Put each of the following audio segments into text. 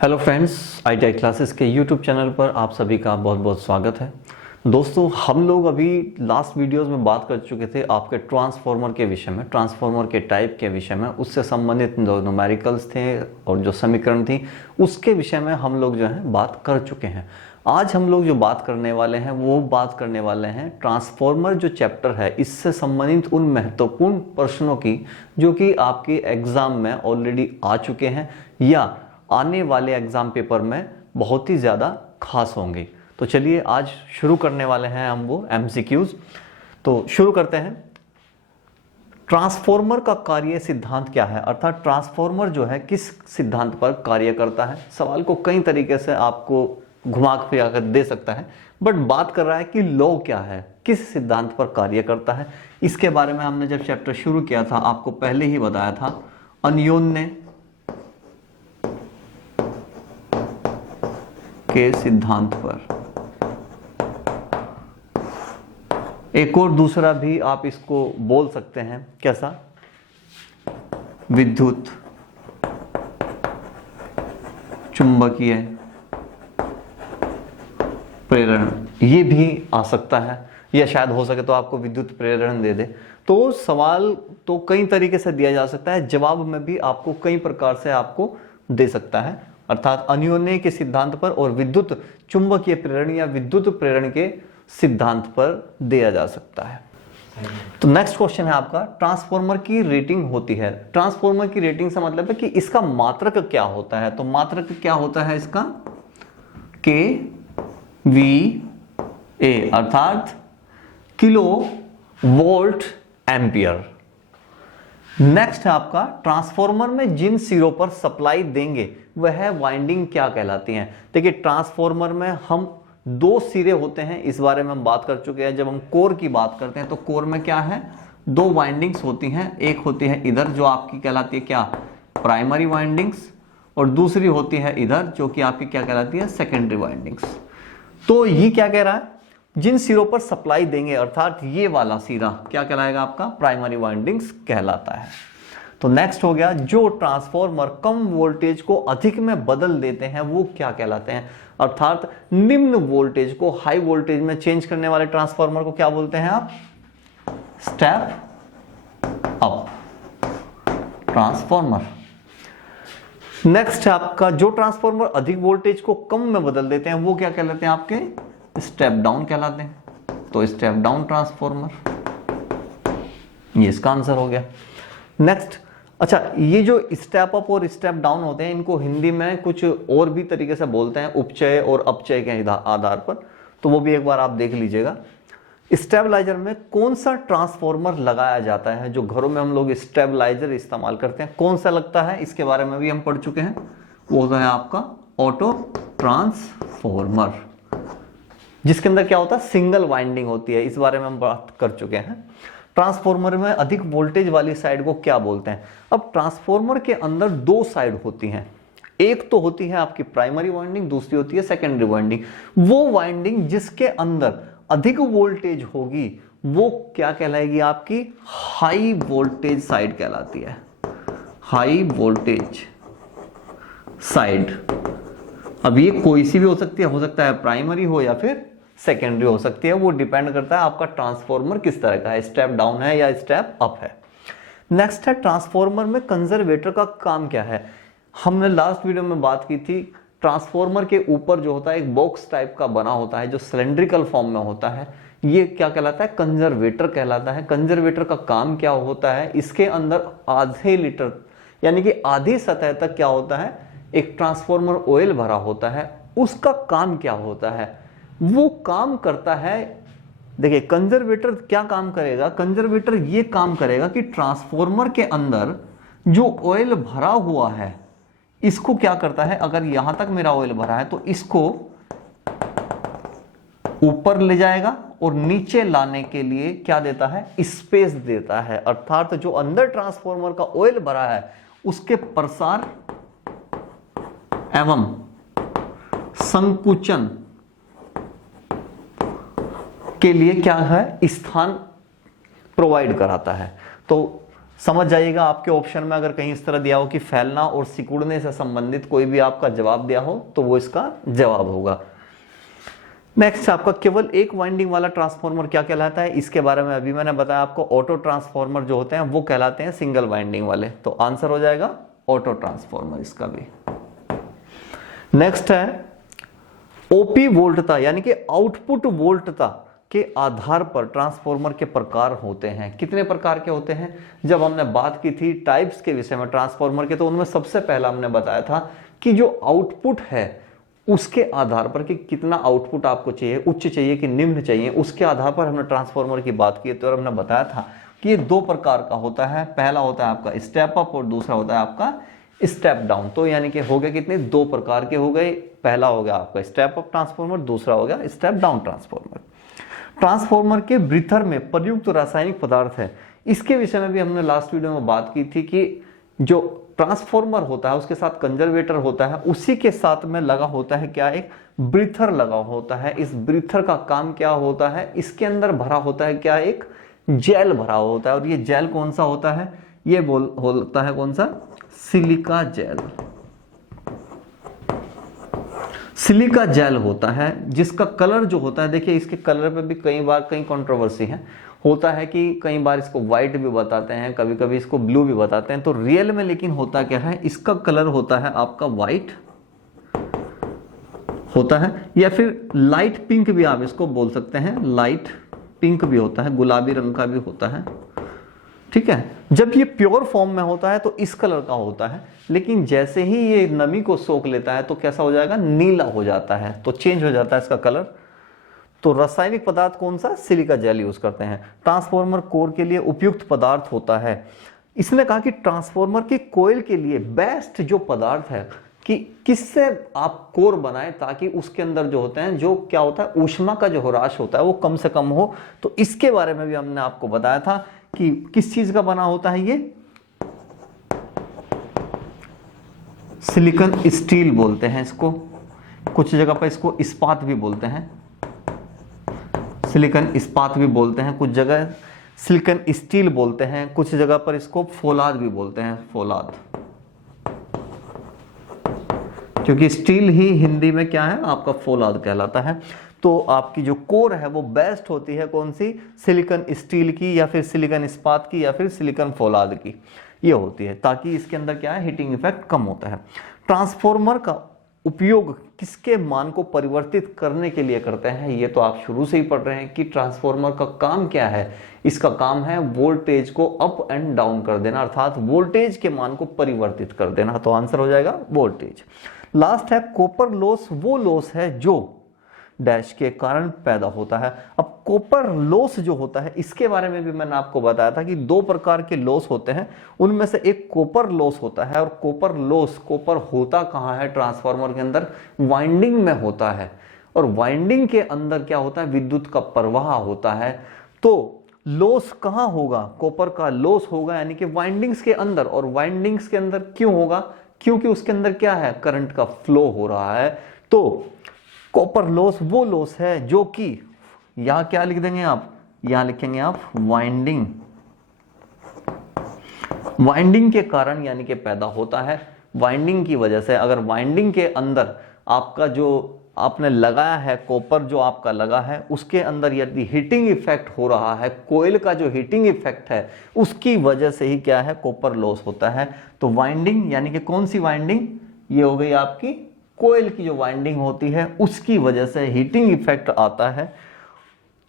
Hello friends, ITI classes के YouTube channel पर आप सभी का बहुत बहुत स्वागत है। दोस्तों, हम लोग अभी लास्ट वीडियोस में बात कर चुके थे आपके ट्रांसफॉर्मर के विषय में, ट्रांसफॉर्मर के टाइप के विषय में, उससे संबंधित जो न्यूमेरिकल्स थे और जो समीकरण थी उसके विषय में हम लोग जो है बात कर चुके हैं। आज हम लोग जो बात करने वाले हैं वो बात करने वाले हैं ट्रांसफॉर्मर जो चैप्टर है इससे संबंधित उन महत्वपूर्ण प्रश्नों की जो कि आपके एग्जाम में ऑलरेडी आ चुके हैं या आने वाले एग्जाम पेपर में बहुत ही ज़्यादा खास होंगे। तो चलिए आज शुरू करने वाले हैं हम वो MCQs। तो शुरू करते हैं। ट्रांसफॉर्मर का कार्य सिद्धांत क्या है, अर्थात ट्रांसफॉर्मर जो है किस सिद्धांत पर कार्य करता है। सवाल को कई तरीके से आपको घुमा फिरा कर दे सकता है, बट बात कर रहा है कि लॉ क्या है, किस सिद्धांत पर कार्य करता है। इसके बारे में हमने जब चैप्टर शुरू किया था आपको पहले ही बताया था, अन्योन्य के सिद्धांत पर। एक और दूसरा भी आप इसको बोल सकते हैं, कैसा? विद्युत चुंबकीय प्रेरण, ये भी आ सकता है, या शायद हो सके तो आपको विद्युत प्रेरण दे दे। तो सवाल तो कई तरीके से दिया जा सकता है, जवाब में भी आपको कई प्रकार से आपको दे सकता है, अर्थात अन्योन्य के सिद्धांत पर और विद्युत चुंबकीय प्रेरण या विद्युत प्रेरण के सिद्धांत पर दिया जा सकता है। तो नेक्स्ट क्वेश्चन है आपका, ट्रांसफॉर्मर की रेटिंग होती है। ट्रांसफॉर्मर की रेटिंग से मतलब है कि इसका मात्रक क्या होता है। तो मात्रक क्या होता है इसका? kVA, अर्थात किलो वोल्ट एम्पियर। नेक्स्ट है आपका, ट्रांसफॉर्मर में जिन सिरों पर सप्लाई देंगे वह वाइंडिंग क्या कहलाती हैं। देखिए, ट्रांसफॉर्मर में हम दो सिरे होते हैं, इस बारे में हम बात कर चुके हैं। जब हम कोर की बात करते हैं तो कोर में क्या है, दो वाइंडिंग्स होती हैं। एक होती है इधर जो आपकी कहलाती है क्या, प्राइमरी वाइंडिंग्स, और दूसरी होती है इधर जो कि आपकी क्या कहलाती है, सेकेंडरी वाइंडिंग्स। तो ये क्या कह रहा है, जिन सिरों पर सप्लाई देंगे, अर्थात ये वाला सिरा क्या कहलाएगा आपका, प्राइमरी वाइंडिंग्स कहलाता है। तो नेक्स्ट हो गया, जो ट्रांसफॉर्मर कम वोल्टेज को अधिक में बदल देते हैं वो क्या कहलाते हैं। अर्थात निम्न वोल्टेज को हाई वोल्टेज में चेंज करने वाले ट्रांसफॉर्मर को क्या बोलते हैं आप, स्टेप अप ट्रांसफॉर्मर। नेक्स्ट है आपका, जो ट्रांसफॉर्मर अधिक वोल्टेज को कम में बदल देते हैं वो क्या कहलाते हैं आपके, स्टेप डाउन कहलाते हैं। तो स्टेप डाउन ट्रांसफॉर्मर, ये इसका आंसर हो गया। नेक्स्ट, अच्छा, ये जो स्टेप अप और स्टेप डाउन होते हैं इनको हिंदी में कुछ और भी तरीके से बोलते हैं, उपचय और अपचय के आधार पर, तो वो भी एक बार आप देख लीजिएगा। स्टेबलाइजर में कौन सा ट्रांसफॉर्मर लगाया जाता है, जो घरों में हम लोग स्टेबलाइजर इस्तेमाल करते हैं, कौन सा लगता है, इसके बारे में भी हम पढ़ चुके हैं। वो होता है आपका ऑटो ट्रांसफॉर्मर, जिसके अंदर क्या होता है, सिंगल वाइंडिंग होती है। इस बारे में हम बात कर चुके हैं। ट्रांसफॉर्मर में अधिक वोल्टेज वाली साइड को क्या बोलते हैं। अब ट्रांसफॉर्मर के अंदर दो साइड होती हैं, एक तो होती है आपकी प्राइमरी वाइंडिंग, दूसरी होती है सेकेंडरी वाइंडिंग। वो वाइंडिंग जिसके अंदर अधिक वोल्टेज होगी वो क्या कहलाएगी, आपकी हाई वोल्टेज साइड कहलाती है। हाई वोल्टेज साइड, अब ये कोई सी भी हो सकती है, हो सकता है प्राइमरी हो या फिर सेकेंडरी हो सकती है, वो डिपेंड करता है आपका ट्रांसफॉर्मर किस तरह का है, स्टेप डाउन है या स्टेप अप है। नेक्स्ट है, ट्रांसफॉर्मर में कंजर्वेटर का काम क्या है। हमने लास्ट वीडियो में बात की थी, ट्रांसफॉर्मर के ऊपर जो होता है एक बॉक्स टाइप का बना होता है जो सिलेंड्रिकल फॉर्म में होता है, ये क्या कहलाता है, कंजर्वेटर कहलाता है। कंजर्वेटर का काम क्या होता है, इसके अंदर आधे लीटर यानी कि आधी सतह तक क्या होता है, एक ट्रांसफॉर्मर ऑयल भरा होता है। उसका काम क्या होता है, वो काम करता है, देखिए कंजर्वेटर क्या काम करेगा, कंजर्वेटर ये काम करेगा कि ट्रांसफॉर्मर के अंदर जो ऑयल भरा हुआ है इसको क्या करता है, अगर यहां तक मेरा ऑयल भरा है तो इसको ऊपर ले जाएगा और नीचे लाने के लिए क्या देता है, स्पेस देता है। अर्थात जो अंदर ट्रांसफॉर्मर का ऑयल भरा है उसके प्रसार एवं संकुचन के लिए क्या है, स्थान प्रोवाइड कराता है। तो समझ जाइएगा, आपके ऑप्शन में अगर कहीं इस तरह दिया हो कि फैलना और सिकुड़ने से संबंधित कोई भी आपका जवाब दिया हो तो वो इसका जवाब होगा। नेक्स्ट आपका केवल एक वाइंडिंग वाला ट्रांसफार्मर क्या कहलाता है, इसके बारे में अभी मैंने बताया आपको। ऑटो ट्रांसफार्मर जो होते हैं वो कहलाते हैं सिंगल वाइंडिंग वाले, तो आंसर हो जाएगा ऑटो ट्रांसफार्मर इसका भी। नेक्स्ट है ओपी वोल्टता यानी कि आउटपुट वोल्टता के आधार पर ट्रांसफार्मर के प्रकार होते हैं। कितने प्रकार के होते हैं? जब हमने बात की थी टाइप्स के विषय में ट्रांसफार्मर के, तो उनमें सबसे पहला हमने बताया था कि जो आउटपुट है उसके आधार पर कि कितना आउटपुट आपको चाहिए, उच्च चाहिए कि निम्न चाहिए, उसके आधार पर हमने ट्रांसफार्मर की बात की। तो हमने बताया था कि ये दो प्रकार का होता है, पहला होता है आपका स्टेप अप और दूसरा होता है आपका स्टेप डाउन। तो यानी कि हो गए कितने, दो प्रकार के हो गए। पहला हो गया आपका स्टेप अप ट्रांसफार्मर, दूसरा हो गया स्टेप डाउन ट्रांसफार्मर। ट्रांसफार्मर के ब्रीथर में प्रयुक्त रासायनिक पदार्थ है, इसके विषय में भी हमने लास्ट वीडियो में बात की थी कि जो ट्रांसफार्मर होता है उसके साथ कंजर्वेटर होता है, उसी के साथ में लगा होता है क्या, एक ब्रीथर लगा होता है। इस ब्रीथर का काम क्या होता है, इसके अंदर भरा होता है क्या, एक जेल भरा होता है। और ये जेल कौन सा होता है, ये होता है कौन सा, सिलिका जेल। सिलिका जेल होता है जिसका कलर जो होता है, देखिए इसके कलर पे भी कई बार कई कंट्रोवर्सी है, होता है कि कई बार इसको व्हाइट भी बताते हैं, कभी कभी इसको ब्लू भी बताते हैं। तो रियल में लेकिन होता क्या है, इसका कलर होता है आपका व्हाइट होता है, या फिर लाइट पिंक भी आप इसको बोल सकते हैं, लाइट पिंक भी होता है, गुलाबी रंग का भी होता है, ठीक है। जब ये प्योर फॉर्म में होता है तो इस कलर का होता है, लेकिन जैसे ही ये नमी को सोख लेता है तो कैसा हो जाएगा, नीला हो जाता है, तो चेंज हो जाता है इसका कलर। तो रासायनिक पदार्थ कौन सा, सिलिका जेल यूज करते हैं। ट्रांसफार्मर कोर के लिए उपयुक्त पदार्थ होता है। इसने कहा कि ट्रांसफार्मर के कोयल के लिए बेस्ट जो पदार्थ है कि किससे आप कोर बनाएं ताकि उसके अंदर जो होते हैं, जो क्या होता है, ऊष्मा का जो ह्रास होता है वो कम से कम हो। तो इसके बारे में भी हमने आपको बताया था कि किस चीज का बना होता है, ये सिलिकॉन स्टील बोलते हैं इसको, कुछ जगह पर इसको इस्पात भी बोलते हैं, सिलिकॉन इस्पात भी बोलते हैं, कुछ जगह सिलिकॉन स्टील बोलते हैं, कुछ जगह पर इसको फौलाद भी बोलते हैं, फौलाद, क्योंकि स्टील ही हिंदी में क्या है आपका फौलाद कहलाता है। तो आपकी जो कोर है वो बेस्ट होती है कौन सी, सिलिकॉन स्टील की, या फिर सिलिकॉन इस्पात की, या फिर सिलिकॉन फौलाद की, ये होती है, ताकि इसके अंदर क्या है, हीटिंग इफेक्ट कम होता है। ट्रांसफार्मर का उपयोग किसके मान को परिवर्तित करने के लिए करते हैं, ये तो आप शुरू से ही पढ़ रहे हैं कि ट्रांसफार्मर का काम क्या है। इसका काम है वोल्टेज को अप एंड डाउन कर देना, अर्थात वोल्टेज के मान को परिवर्तित कर देना। तो आंसर हो जाएगा वोल्टेज। लास्ट है कॉपर लॉस, वो लॉस है जो डैश के कारण पैदा होता है। अब कॉपर लॉस जो होता है इसके बारे में भी मैंने आपको बताया था कि दो प्रकार के लॉस होते हैं, उनमें से एक कॉपर लॉस होता है। और कॉपर लॉस, कॉपर होता कहाँ है ट्रांसफार्मर के अंदर, वाइंडिंग में होता है, और वाइंडिंग के अंदर क्या होता है, विद्युत का प्रवाह होता है। तो लॉस कहाँ होगा, कॉपर का लॉस होगा यानी कि वाइंडिंग्स के अंदर। और वाइंडिंग्स के अंदर क्यों होगा, क्योंकि उसके अंदर क्या है, करंट का फ्लो हो रहा है। तो कॉपर लॉस वो लॉस है जो कि, यहां क्या लिख देंगे आप, यहां लिखेंगे आप वाइंडिंग, वाइंडिंग के कारण यानी कि पैदा होता है, वाइंडिंग की वजह से। अगर वाइंडिंग के अंदर आपका जो आपने लगाया है, कॉपर जो आपका लगा है, उसके अंदर यदि हीटिंग इफेक्ट हो रहा है, कोयल का जो हीटिंग इफेक्ट है उसकी वजह से ही क्या है, कॉपर लॉस होता है। तो वाइंडिंग यानी कि कौन सी वाइंडिंग, ये हो गई आपकी कोयल की जो वाइंडिंग होती है, उसकी वजह से हीटिंग इफेक्ट आता है।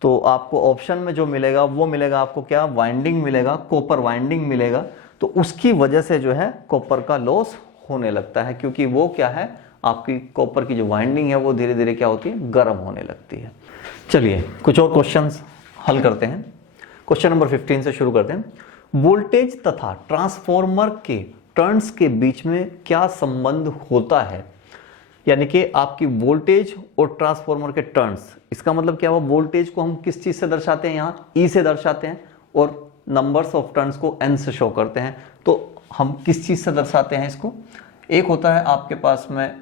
तो आपको ऑप्शन में जो मिलेगा वो मिलेगा आपको क्या, वाइंडिंग मिलेगा, कॉपर वाइंडिंग मिलेगा। तो उसकी वजह से जो है कॉपर का लॉस होने लगता है, क्योंकि वो क्या है, आपकी कॉपर की जो वाइंडिंग है वो धीरे धीरे क्या होती है, गर्म होने लगती है। चलिए कुछ और क्वेश्चंस हल करते हैं। क्वेश्चन नंबर 15 से शुरू करते हैं। वोल्टेज तथा ट्रांसफार्मर के टर्न्स के बीच में क्या संबंध होता है, यानी कि आपकी वोल्टेज और ट्रांसफार्मर के टर्न्स, इसका मतलब क्या हुआ, वोल्टेज को हम किस चीज से दर्शाते हैं, यहाँ ई से दर्शाते हैं, और नंबर्स ऑफ टर्न्स को एन से शो करते हैं। तो हम किस चीज से दर्शाते हैं इसको, एक होता है आपके पास में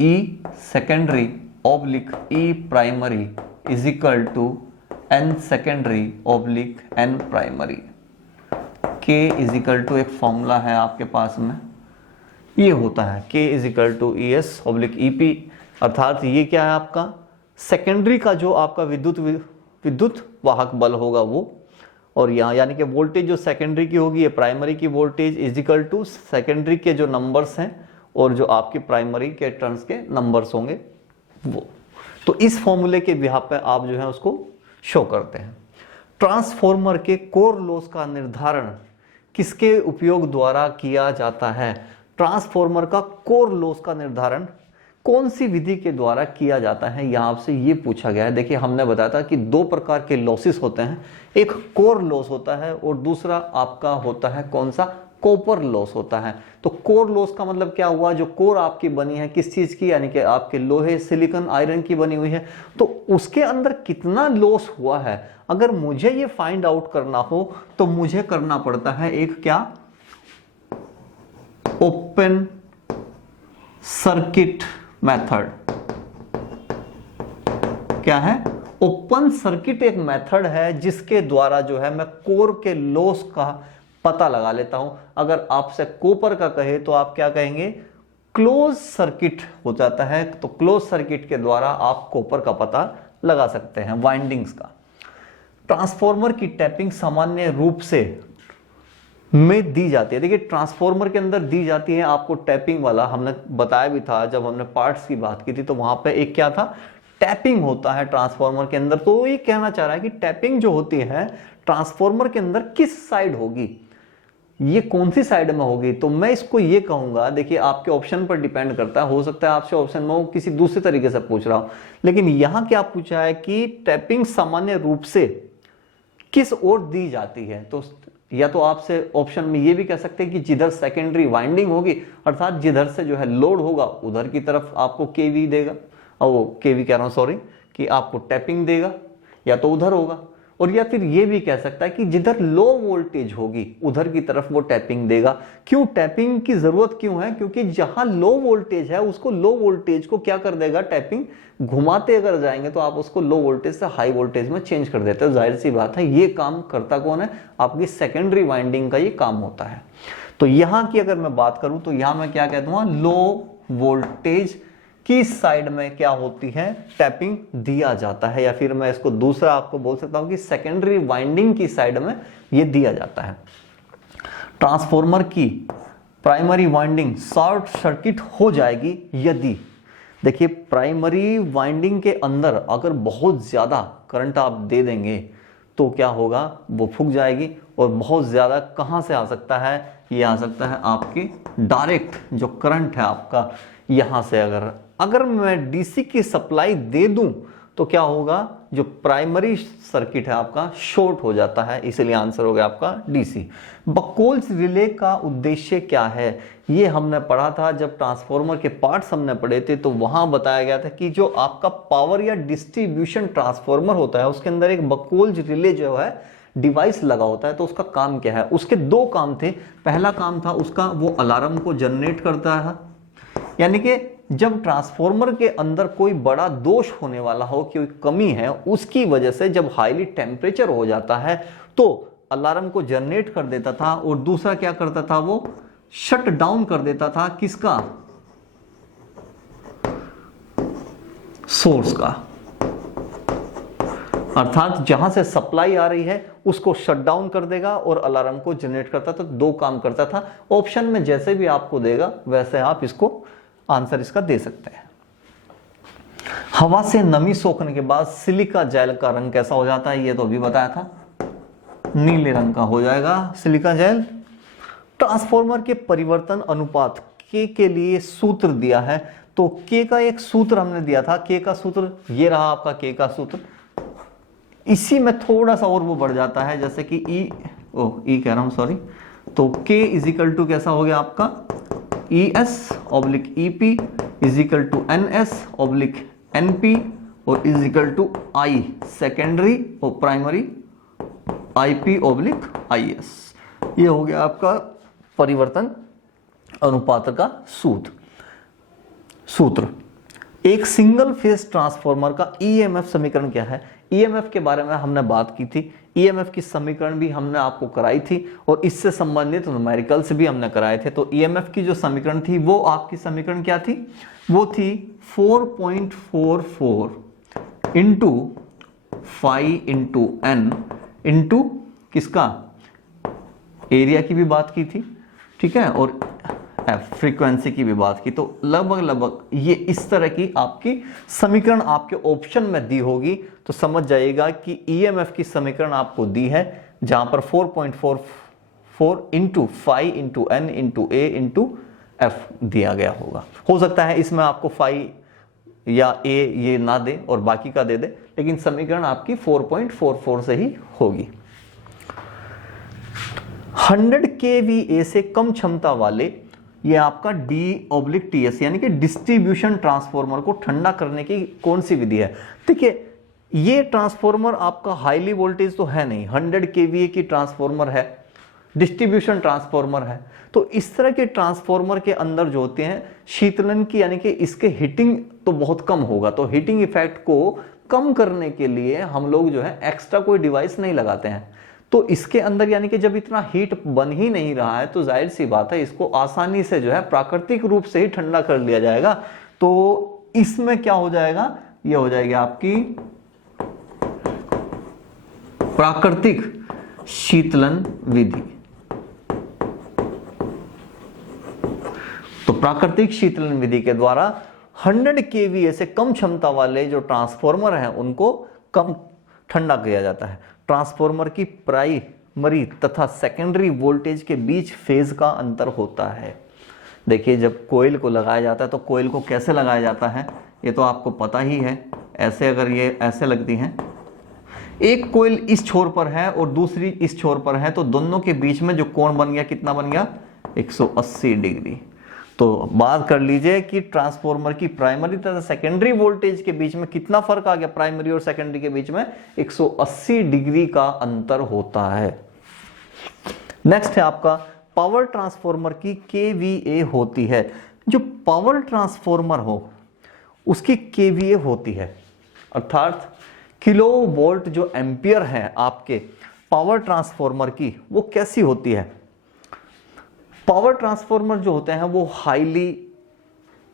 E secondary oblique E primary is equal to N secondary oblique N primary. K is equal to एक फॉर्मूला है आपके पास में, ये होता है K is equal to ES oblique EP, अर्थात ये क्या है आपका सेकेंडरी का जो आपका विद्युत वाहक बल होगा वो, और यहाँ यानी कि वोल्टेज जो सेकेंडरी की होगी ये प्राइमरी की voltage is equal to secondary के जो नंबर्स हैं और जो आपके प्राइमरी के टर्न्स के नंबर्स होंगे वो। तो इस फॉर्मूले के बिहाफ पे आप जो है उसको शो करते हैं। ट्रांसफॉर्मर के कोर लॉस का निर्धारण किसके उपयोग द्वारा किया जाता है? ट्रांसफॉर्मर का कोर लॉस का निर्धारण कौन सी विधि के द्वारा किया जाता है, यहां आपसे ये पूछा गया है। देखिए हमने बताया था कि दो प्रकार के लॉसेस होते हैं, एक कोर लॉस होता है और दूसरा आपका होता है कौन सा, कॉपर लॉस होता है। तो कोर लॉस का मतलब क्या हुआ, जो कोर आपकी बनी है किस चीज की, यानी कि आपके लोहे सिलिकॉन आयरन की बनी हुई है, तो उसके अंदर कितना लॉस हुआ है अगर मुझे ये फाइंड आउट करना हो तो मुझे करना पड़ता है एक क्या, ओपन सर्किट मेथड। क्या है, ओपन सर्किट एक मेथड है जिसके द्वारा जो है मैं कोर के लॉस का पता लगा लेता हूं। अगर आपसे कॉपर का कहे तो आप क्या कहेंगे, क्लोज सर्किट हो जाता है। तो क्लोज सर्किट के द्वारा आप कॉपर का पता लगा सकते हैं, वाइंडिंग्स का। ट्रांसफॉर्मर की टैपिंग सामान्य रूप से में दी जाती है। देखिए ट्रांसफॉर्मर के अंदर दी जाती है आपको टैपिंग वाला, हमने बताया भी था जब हमने पार्ट्स की बात की थी, तो वहां पे एक क्या था, टैपिंग होता है ट्रांसफॉर्मर के अंदर। तो ये कहना चाह रहा है कि टैपिंग जो होती है ट्रांसफॉर्मर के अंदर किस साइड होगी, ये कौन सी साइड में होगी। तो मैं इसको ये कहूंगा, देखिए आपके ऑप्शन पर डिपेंड करता है, हो सकता है आपसे ऑप्शन में किसी दूसरे तरीके से पूछ रहा हूं, लेकिन यहां क्या पूछा है कि टैपिंग सामान्य रूप से किस ओर दी जाती है। तो या तो आपसे ऑप्शन में ये भी कह सकते हैं कि जिधर सेकेंडरी वाइंडिंग होगी, अर्थात जिधर से जो है लोड होगा उधर की तरफ आपको केवी देगा, और वो केवी कह रहा हूं सॉरी, कि आपको टैपिंग देगा, या तो उधर होगा। और या फिर ये भी कह सकता है कि जिधर लो वोल्टेज होगी उधर की तरफ वो टैपिंग देगा। क्यों टैपिंग की जरूरत क्यों है, क्योंकि जहां लो वोल्टेज है उसको लो वोल्टेज को क्या कर देगा, टैपिंग घुमाते अगर जाएंगे तो आप उसको लो वोल्टेज से हाई वोल्टेज में चेंज कर देते हो। जाहिर सी बात है ये काम करता कौन है, आपकी सेकेंडरी वाइंडिंग का ये काम होता है। तो यहां की अगर मैं बात करूं तो यहां मैं क्या कहता हूं, लो वोल्टेज की साइड में क्या होती है, टैपिंग दिया जाता है, या फिर मैं इसको दूसरा आपको बोल सकता हूं कि सेकेंडरी वाइंडिंग की साइड में ये दिया जाता है। ट्रांसफॉर्मर की प्राइमरी वाइंडिंग शॉर्ट सर्किट हो जाएगी यदि, देखिए प्राइमरी वाइंडिंग के अंदर अगर बहुत ज्यादा करंट आप दे देंगे तो क्या होगा, वो फूक जाएगी। और बहुत ज्यादा कहां से आ सकता है, ये आ सकता है आपके डायरेक्ट जो करंट है आपका यहां से। अगर मैं डीसी की सप्लाई दे दूं तो क्या होगा, जो प्राइमरी सर्किट है आपका शॉर्ट हो जाता है, इसलिए आंसर हो गया आपका डीसी। बकोल्स रिले का उद्देश्य क्या है, ये हमने पढ़ा था जब ट्रांसफॉर्मर के पार्ट्स हमने पढ़े थे, तो वहां बताया गया था कि जो आपका पावर या डिस्ट्रीब्यूशन ट्रांसफॉर्मर होता है उसके अंदर एक बकोल्स रिले जो है डिवाइस लगा होता है। तो उसका काम क्या है, उसके दो काम थे। पहला काम था उसका, वो अलार्म को जनरेट करता है, यानी कि जब ट्रांसफॉर्मर के अंदर कोई बड़ा दोष होने वाला हो, कोई कमी है, उसकी वजह से जब हाईली टेम्परेचर हो जाता है तो अलार्म को जनरेट कर देता था। और दूसरा क्या करता था, वो शट डाउन कर देता था, किसका, सोर्स का, अर्थात जहां से सप्लाई आ रही है उसको शट डाउन कर देगा और अलार्म को जनरेट करता था। दो काम करता था। ऑप्शन में जैसे भी आपको देगा वैसे आप इसको आंसर इसका दे सकते हैं। हवा से नमी सोखने के बाद सिलिका जेल का रंग कैसा हो जाता है, ये तो अभी बताया था, नीले रंग का हो जाएगा सिलिका जेल। ट्रांसफॉर्मर के परिवर्तन अनुपात के लिए सूत्र दिया है, तो के का एक सूत्र हमने दिया था। के का सूत्र ये रहा आपका, के का सूत्र। इसी में थोड़ा सा और वो बढ़ जाता है, जैसे कि ई कह रहा हूं सॉरी, तो के इज इक्वल टू कैसा हो गया आपका, ES oblique EP is equal to NS oblique NP और is equal to I secondary और प्राइमरी IP ऑब्लिक IS। ये हो गया आपका परिवर्तन अनुपात का सूत्र। एक सिंगल फेज ट्रांसफॉर्मर का EMF समीकरण क्या है, ईएमएफ के बारे में हमने बात की थी, ईएमएफ की समीकरण भी हमने आपको कराई थी और इससे संबंधित न्यूमेरिकल्स भी हमने कराए थे। तो ईएमएफ की जो समीकरण थी वो आपकी समीकरण क्या थी, वो थी 4.44 इंटू 5 इंटू एन इंटू किसका, एरिया की भी बात की थी, ठीक है, और फ्रीक्वेंसी की भी बात की। तो लगभग ये इस तरह की आपकी समीकरण आपके ऑप्शन में दी होगी, तो समझ जाइएगा कि ईएमएफ की समीकरण आपको दी है जहां पर 4.44 इंटू 5 इंटू एन इंटू ए इंटू एफ दिया गया होगा। हो सकता है इसमें आपको 5 या ए ये ना दे और बाकी का दे दे, लेकिन समीकरण आपकी 4.44 से ही होगी। 100 kVA से कम क्षमता वाले ये आपका D/TS यानी कि डिस्ट्रीब्यूशन ट्रांसफार्मर को ठंडा करने की कौन सी विधि है। देखिए ये ट्रांसफार्मर आपका हाईली वोल्टेज तो है नहीं, 100 kVA की ट्रांसफार्मर है, डिस्ट्रीब्यूशन ट्रांसफार्मर है। तो इस तरह के ट्रांसफार्मर के अंदर जो होते हैं शीतलन की यानी कि इसके हीटिंग तो बहुत कम होगा, तो हीटिंग इफेक्ट को कम करने के लिए हम लोग जो है एक्स्ट्रा कोई डिवाइस नहीं लगाते हैं। तो इसके अंदर यानी कि जब इतना हीट बन ही नहीं रहा है तो जाहिर सी बात है इसको आसानी से जो है प्राकृतिक रूप से ही ठंडा कर लिया जाएगा। तो इसमें क्या हो जाएगा, ये हो जाएगी आपकी प्राकृतिक शीतलन विधि। तो प्राकृतिक शीतलन विधि के द्वारा 100 kVA से कम क्षमता वाले जो ट्रांसफार्मर हैं उनको कम ठंडा किया जाता है। ट्रांसफार्मर की प्राइमरी तथा सेकेंडरी वोल्टेज के बीच फेज का अंतर होता है। देखिए जब कोयल को लगाया जाता है तो कोयल को कैसे लगाया जाता है ये तो आपको पता ही है। ऐसे अगर ये ऐसे लगती हैं, एक कोयल इस छोर पर है और दूसरी इस छोर पर है, तो दोनों के बीच में जो कोण बन गया कितना बन गया, 180 डिग्री। तो बात कर लीजिए कि ट्रांसफार्मर की प्राइमरी तथा सेकेंडरी वोल्टेज के बीच में कितना फर्क आ गया, प्राइमरी और सेकेंडरी के बीच में 180 डिग्री का अंतर होता है। नेक्स्ट है आपका पावर ट्रांसफार्मर की केवीए होती है। जो पावर ट्रांसफार्मर हो उसकी केवीए होती है, अर्थात किलो वोल्ट जो एम्पियर है आपके पावर ट्रांसफार्मर की वो कैसी होती है। पावर ट्रांसफार्मर जो होते हैं वो हाईली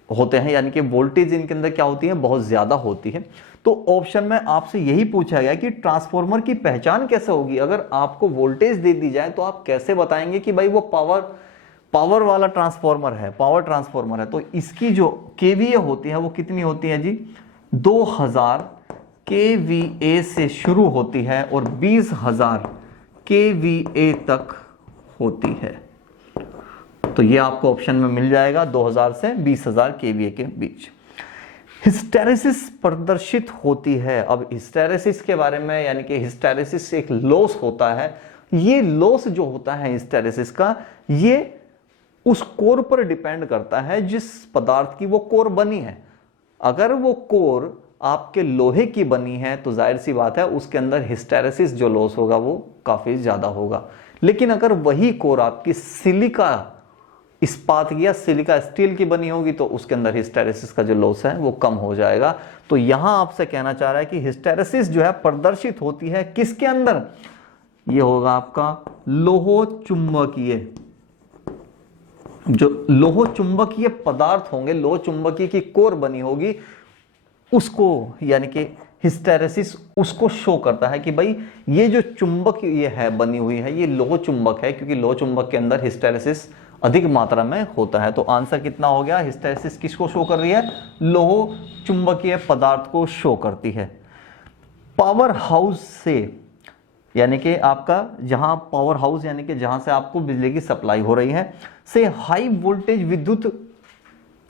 होते हैं, यानी कि वोल्टेज इनके अंदर क्या होती है, बहुत ज्यादा होती है। तो ऑप्शन में आपसे यही पूछा गया कि ट्रांसफार्मर की पहचान कैसे होगी। अगर आपको वोल्टेज दे दी जाए तो आप कैसे बताएंगे कि भाई वो पावर वाला ट्रांसफार्मर है, पावर ट्रांसफार्मर है। तो इसकी जो केवीए होती है वो कितनी होती है जी, 2000 केवीए से शुरू होती है और 20,000 केवीए तक होती है। तो ये आपको ऑप्शन में मिल जाएगा 2000 से 20,000 केवीए के बीच। हिस्टेरेसिस प्रदर्शित होती है। अब हिस्टेरेसिस के बारे में, यानी कि हिस्टेरेसिस एक लॉस होता है। ये लॉस जो होता है हिस्टेरेसिस का, ये उस कोर पर डिपेंड करता है जिस पदार्थ की वो कोर बनी है। अगर वो कोर आपके लोहे की बनी है तो जाहिर सी बात है उसके अंदर हिस्टेरेसिस जो लॉस होगा वो काफी ज्यादा होगा। लेकिन अगर वही कोर आपकी सिलिका इस्पात या सिलिका स्टील की बनी होगी तो उसके अंदर हिस्टेरेसिस का जो लॉस है वो कम हो जाएगा। तो यहां आपसे कहना चाह रहा है कि हिस्टेरेसिस जो है प्रदर्शित होती है किसके अंदर, ये होगा आपका लोहो चुंबकीय, जो लोहो चुंबकीय पदार्थ होंगे, लोह चुंबकीय की कोर बनी होगी उसको, यानी कि हिस्टेरेसिस उसको शो करता है कि भाई ये जो चुंबक ये है बनी हुई है ये लोह चुंबक है, क्योंकि लोह चुंबक के अंदर हिस्टेरेसिस अधिक मात्रा में होता है। तो आंसर कितना हो गया, हिस्टेरेसिस किसको शो कर रही है, लोह चुंबकीय पदार्थ को शो करती है। पावर हाउस से, यानी कि आपका जहां पावर हाउस यानी कि जहां से आपको बिजली की सप्लाई हो रही है, से हाई वोल्टेज विद्युत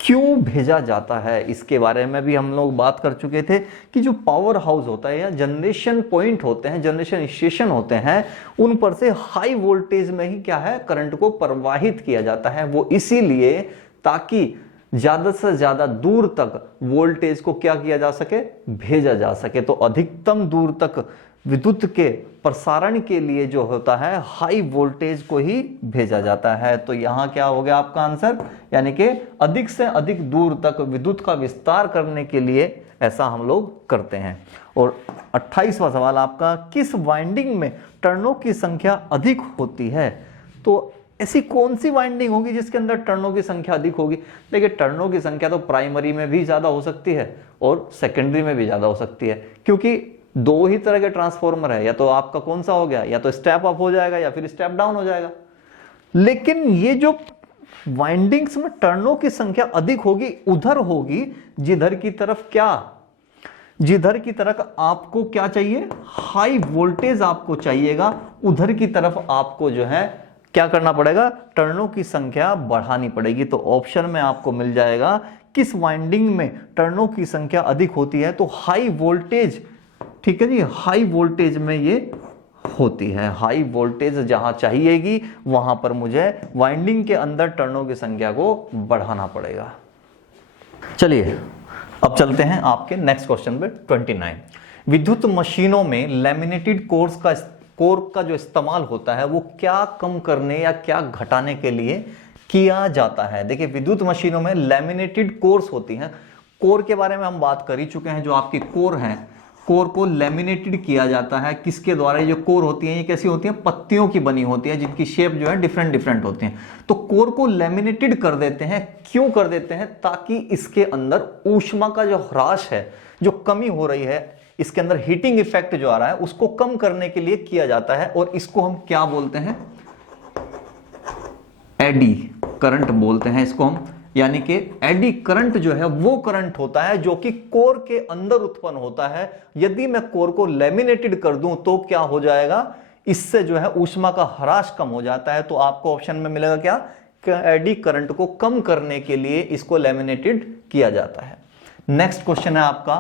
क्यों भेजा जाता है, इसके बारे में भी हम लोग बात कर चुके थे कि जो पावर हाउस होता है या जनरेशन पॉइंट होते हैं, जनरेशन स्टेशन होते हैं, उन पर से हाई वोल्टेज में ही क्या है करंट को प्रवाहित किया जाता है। वो इसीलिए ताकि ज्यादा से ज्यादा दूर तक वोल्टेज को क्या किया जा सके, भेजा जा सके। तो अधिकतम दूर तक विद्युत के प्रसारण के लिए जो होता है हाई वोल्टेज को ही भेजा जाता है। तो यहां क्या हो गया आपका आंसर, यानी कि अधिक से अधिक दूर तक विद्युत का विस्तार करने के लिए ऐसा हम लोग करते हैं। और 28वां सवाल आपका, किस वाइंडिंग में टर्नों की संख्या अधिक होती है? तो ऐसी कौन सी वाइंडिंग होगी जिसके अंदर टर्नों की संख्या अधिक होगी? देखिए टर्नों की संख्या तो प्राइमरी में भी ज्यादा हो सकती है और सेकेंडरी में भी ज्यादा हो सकती है, क्योंकि दो ही तरह के ट्रांसफॉर्मर है, या तो आपका कौन सा हो गया, या तो स्टेप अप हो जाएगा या फिर स्टेप डाउन हो जाएगा। लेकिन ये जो वाइंडिंग्स में टर्नों की संख्या अधिक होगी उधर होगी जिधर की तरफ क्या, जिधर की तरफ आपको क्या चाहिए, हाई वोल्टेज आपको चाहिएगा, उधर की तरफ आपको जो है क्या करना पड़ेगा, टर्नों की संख्या बढ़ानी पड़ेगी। तो ऑप्शन में आपको मिल जाएगा किस वाइंडिंग में टर्नों की संख्या अधिक होती है, तो हाई वोल्टेज, ठीक है जी, हाई वोल्टेज में ये होती है। हाई वोल्टेज जहां चाहिएगी वहां पर मुझे वाइंडिंग के अंदर टर्नों की संख्या को बढ़ाना पड़ेगा। चलिए अब चलते हैं आपके नेक्स्ट क्वेश्चन पे 29। विद्युत मशीनों में लैमिनेटेड कोर का जो इस्तेमाल होता है वो क्या कम करने या क्या घटाने के लिए किया जाता है? देखिए विद्युत मशीनों में लैमिनेटेड कोर्स होती हैं। कोर के बारे में हम बात कर ही चुके हैं। जो आपकी कोर है, कोर को लैमिनेटेड किया जाता है। किसके द्वारा? ये जो कोर होती है ये कैसी होती है, पत्तियों की बनी होती है, जिनकी शेप जो है डिफरेंट डिफरेंट होती है। तो कोर को लैमिनेटेड कर देते हैं। क्यों कर देते हैं? ताकि इसके अंदर ऊष्मा का जो ह्रास है, जो कमी हो रही है, इसके अंदर हीटिंग इफेक्ट जो आ रहा है उसको कम करने के लिए किया जाता है। और इसको हम क्या बोलते हैं? एडी करंट बोलते हैं इसको हम। यानी कि एडी करंट जो है वो करंट होता है जो कि कोर के अंदर उत्पन्न होता है। यदि मैं कोर को लैमिनेटेड कर दूं तो क्या हो जाएगा, इससे जो है ऊष्मा का ह्रास कम हो जाता है। तो आपको ऑप्शन में मिलेगा क्या, एडी करंट को कम करने के लिए इसको लैमिनेटेड किया जाता है। नेक्स्ट क्वेश्चन है आपका,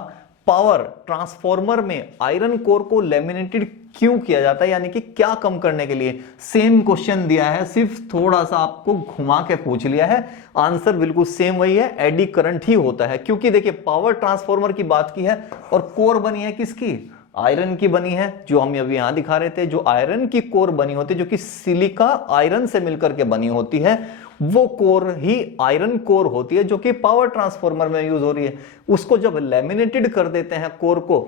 पावर ट्रांसफॉर्मर में आयरन कोर को लैमिनेटेड क्यों किया जाता है, यानी कि क्या कम करने के लिए? सेम क्वेश्चन दिया है, सिर्फ थोड़ा सा आपको घुमा के पूछ लिया है। आंसर बिल्कुल सेम वही है, एडी करंट ही होता है। क्योंकि देखिए पावर ट्रांसफॉर्मर की बात की है और कोर बनी है किसकी, आयरन की बनी है, जो हम अभी यहां दिखा रहे थे। जो आयरन की कोर बनी होती है, जो कि सिलिका आयरन से मिलकर के बनी होती है, वो कोर ही आयरन कोर होती है जो कि पावर ट्रांसफॉर्मर में यूज हो रही है। उसको जब लैमिनेटेड कर देते हैं कोर को,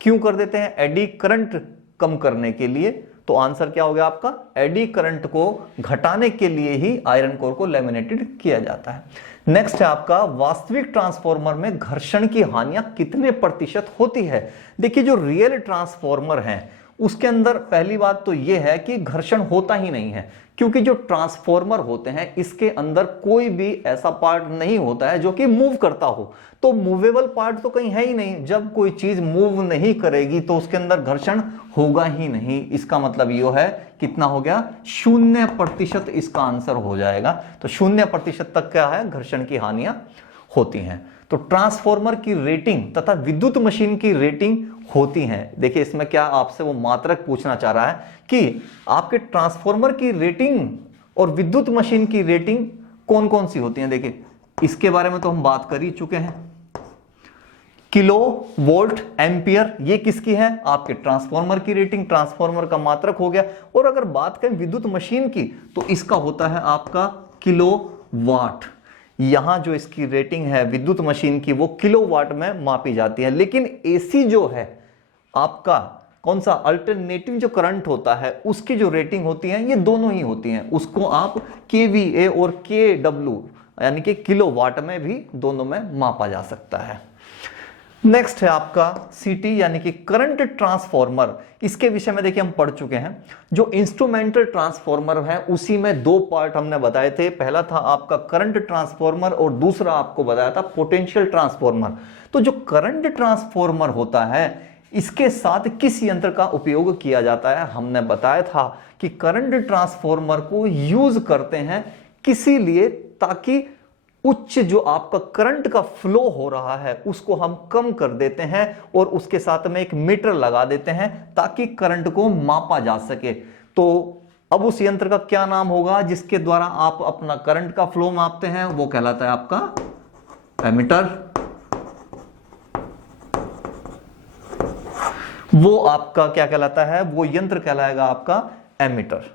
क्यों कर देते हैं? एडी करंट कम करने के लिए। तो आंसर क्या हो गया आपका, एडी करंट को घटाने के लिए ही आयरन कोर को लैमिनेटेड किया जाता है। नेक्स्ट है आपका, वास्तविक ट्रांसफॉर्मर में घर्षण की हानियां कितने प्रतिशत होती है? देखिए जो रियल ट्रांसफॉर्मर है उसके अंदर पहली बात तो यह है कि घर्षण होता ही नहीं है, क्योंकि जो ट्रांसफॉर्मर होते हैं इसके अंदर कोई भी ऐसा पार्ट नहीं होता है जो कि मूव करता हो। तो मूवेबल पार्ट तो कहीं है ही नहीं। जब कोई चीज मूव नहीं करेगी तो उसके अंदर घर्षण होगा ही नहीं। इसका मतलब ये है, कितना हो गया, 0% इसका आंसर हो जाएगा। तो 0% तक क्या है, घर्षण की हानियां होती हैं। तो ट्रांसफॉर्मर की रेटिंग तथा विद्युत मशीन की रेटिंग होती हैं। देखिए इसमें क्या आपसे वो मात्रक पूछना चाह रहा है कि आपके ट्रांसफॉर्मर की रेटिंग और विद्युत मशीन की रेटिंग कौन कौन सी होती हैं। देखिए इसके बारे में तो हम बात कर ही चुके हैं। किलो वोल्ट एम्पियर, ये किसकी है, आपके ट्रांसफॉर्मर की रेटिंग, ट्रांसफॉर्मर का मात्रक हो गया। और अगर बात करें विद्युत मशीन की तो इसका होता है आपका किलो वाट। यहां जो इसकी रेटिंग है विद्युत मशीन की वो किलोवाट में मापी जाती है। लेकिन एसी जो है आपका, कौन सा, अल्टरनेटिव जो करंट होता है उसकी जो रेटिंग होती है ये दोनों ही होती हैं। उसको आप केवीए और केडब्ल्यू यानी कि किलोवाट में भी दोनों में मापा जा सकता है। नेक्स्ट है आपका सीटी यानी कि करंट ट्रांसफॉर्मर। इसके विषय में देखिए हम पढ़ चुके हैं। जो इंस्ट्रूमेंटल ट्रांसफॉर्मर है उसी में दो पार्ट हमने बताए थे। पहला था आपका करंट ट्रांसफॉर्मर और दूसरा आपको बताया था पोटेंशियल ट्रांसफॉर्मर। तो जो करंट ट्रांसफॉर्मर होता है इसके साथ किस यंत्र का उपयोग किया जाता है? हमने बताया था कि करंट ट्रांसफॉर्मर को यूज करते हैं किसी लिए, ताकि उच्च जो आपका करंट का फ्लो हो रहा है उसको हम कम कर देते हैं और उसके साथ में एक मीटर लगा देते हैं ताकि करंट को मापा जा सके। तो अब उस यंत्र का क्या नाम होगा जिसके द्वारा आप अपना करंट का फ्लो मापते हैं? वो कहलाता है आपका एमीटर। वो आपका क्या कहलाता है? वो यंत्र कहलाएगा आपका एमीटर।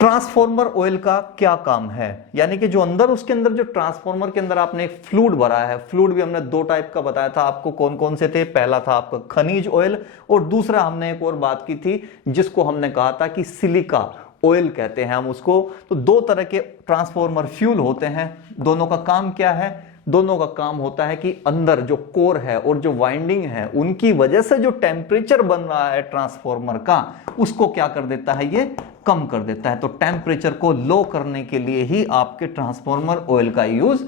ट्रांसफॉर्मर ऑयल का क्या काम है, यानी कि जो अंदर उसके अंदर जो ट्रांसफॉर्मर के अंदर आपने एक फ्लूइड भरा है, फ्लूइड भी हमने दो टाइप का बताया था आपको, कौन कौन से थे, पहला था आपका खनिज ऑयल और दूसरा हमने एक और बात की थी जिसको हमने कहा था कि सिलिका ऑयल कहते हैं हम उसको। तो दो तरह के ट्रांसफॉर्मर फ्यूल होते हैं, दोनों का काम क्या है, दोनों का काम होता है कि अंदर जो कोर है और जो वाइंडिंग है उनकी वजह से जो टेम्परेचर बन रहा है ट्रांसफॉर्मर का, उसको क्या कर देता है, ये कम कर देता है। तो टेम्परेचर को लो करने के लिए ही आपके ट्रांसफॉर्मर ऑयल का यूज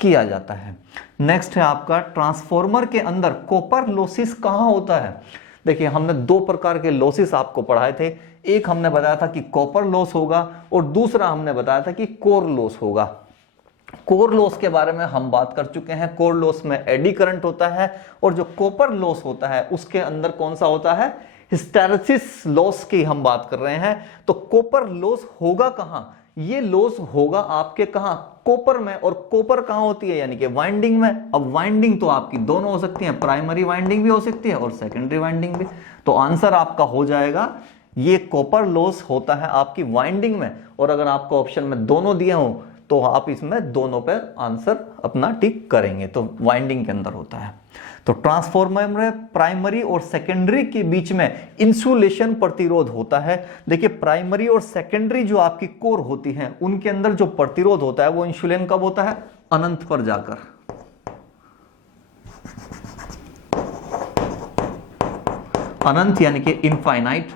किया जाता है। नेक्स्ट है आपका ट्रांसफॉर्मर के अंदर कॉपर लॉसेस कहां होता है। देखिए हमने दो प्रकार के लॉसेस आपको पढ़ाए थे, एक हमने बताया था कि कॉपर लॉस होगा और दूसरा हमने बताया था कि कोर लॉस होगा। कोर लॉस के बारे में हम बात कर चुके हैं, कोर लॉस में एडी करंट होता है और जो कॉपर लॉस होता है उसके अंदर कौन सा होता है, हिस्टैरिसीस लॉस की हम बात कर रहे हैं। तो कॉपर लॉस होगा कहां, ये लॉस होगा आपके कहां, कॉपर में। और कॉपर कहां होती है, यानी कि वाइंडिंग में। अब वाइंडिंग तो आपकी दोनों हो सकती है, प्राइमरी वाइंडिंग भी हो सकती है और सेकेंडरी वाइंडिंग भी। तो आंसर आपका हो जाएगा ये कॉपर लॉस होता है आपकी वाइंडिंग में। और अगर आपको ऑप्शन में दोनों दिए हो तो आप इसमें दोनों पर आंसर अपना टिक करेंगे, तो वाइंडिंग के अंदर होता है। तो ट्रांसफॉर्मर में प्राइमरी और सेकेंडरी के बीच में इंसुलेशन प्रतिरोध होता है। देखिए प्राइमरी और सेकेंडरी जो आपकी कोर होती है उनके अंदर जो प्रतिरोध होता है वो इंसुलेशन कब होता है, अनंत पर जाकर। अनंत यानी कि इनफाइनाइट,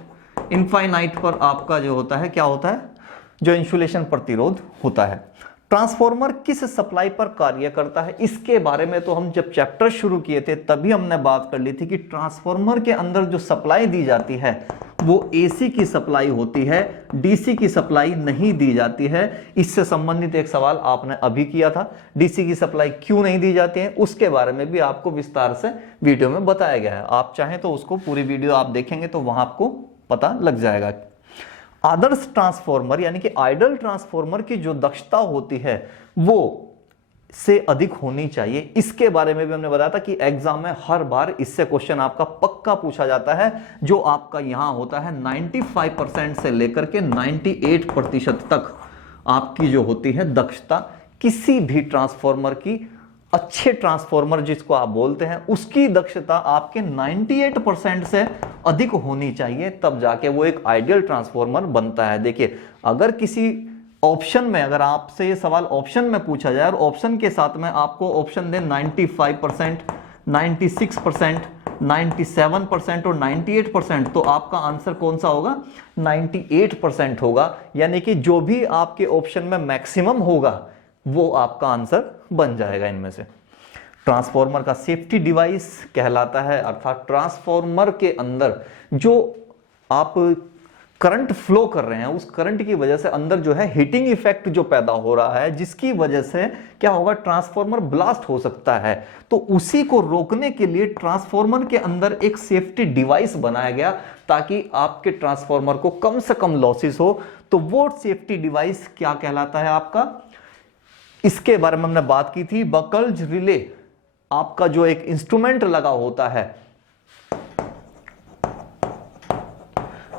इनफाइनाइट पर आपका जो होता है क्या होता है, जो इंसुलेशन प्रतिरोध होता है। ट्रांसफॉर्मर किस सप्लाई पर कार्य करता है, इसके बारे में तो हम जब चैप्टर शुरू किए थे तभी हमने बात कर ली थी कि ट्रांसफॉर्मर के अंदर जो सप्लाई दी जाती है वो एसी की सप्लाई होती है, डीसी की सप्लाई नहीं दी जाती है। इससे संबंधित एक सवाल आपने अभी किया था, डीसी की सप्लाई क्यों नहीं दी जाती है, उसके बारे में भी आपको विस्तार से वीडियो में बताया गया है। आप चाहें तो उसको पूरी वीडियो आप देखेंगे तो वहां आपको पता लग जाएगा। आदर्श ट्रांसफॉर्मर यानी कि आइडल ट्रांसफॉर्मर की जो दक्षता होती है वो से अधिक होनी चाहिए, इसके बारे में भी हमने बताया था कि एग्जाम में हर बार इससे क्वेश्चन आपका पक्का पूछा जाता है। जो आपका यहां होता है 95% से लेकर के 98% तक आपकी जो होती है दक्षता किसी भी ट्रांसफॉर्मर की, अच्छे ट्रांसफॉर्मर जिसको आप बोलते हैं उसकी दक्षता आपके 98% से अधिक होनी चाहिए, तब जाके वो एक आइडियल ट्रांसफॉर्मर बनता है। देखिए अगर किसी ऑप्शन में, अगर आपसे ये सवाल ऑप्शन में पूछा जाए और ऑप्शन के साथ में आपको ऑप्शन दे 95%, 96%, 97% और 98%, तो आपका आंसर कौन सा होगा, 98% होगा। यानी कि जो भी आपके ऑप्शन में मैक्सिमम होगा वो आपका आंसर बन जाएगा इनमें से। ट्रांसफॉर्मर का सेफ्टी डिवाइस कहलाता है, अर्थात ट्रांसफॉर्मर के अंदर जो आप करंट फ्लो कर रहे हैं उस करंट की वजह से अंदर जो है हीटिंग इफेक्ट जो पैदा हो रहा है, जिसकी वजह से क्या होगा, ट्रांसफॉर्मर ब्लास्ट हो सकता है। तो उसी को रोकने के लिए ट्रांसफॉर्मर के अंदर एक सेफ्टी डिवाइस बनाया गया ताकि आपके ट्रांसफॉर्मर को कम से कम लॉसेस हो। तो वो सेफ्टी डिवाइस क्या कहलाता है आपका, इसके बारे में हमने बात की थी। बकल्ज रिले आपका जो एक इंस्ट्रूमेंट लगा होता है,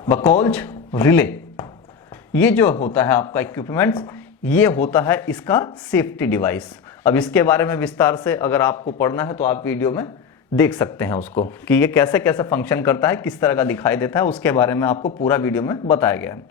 बकल्ज रिले, ये जो होता है आपका इक्विपमेंट्स, ये होता है इसका सेफ्टी डिवाइस। अब इसके बारे में विस्तार से अगर आपको पढ़ना है तो आप वीडियो में देख सकते हैं उसको कि ये कैसे कैसे फंक्शन करता है, किस तरह का दिखाई देता है, उसके बारे में आपको पूरा वीडियो में बताया गया है।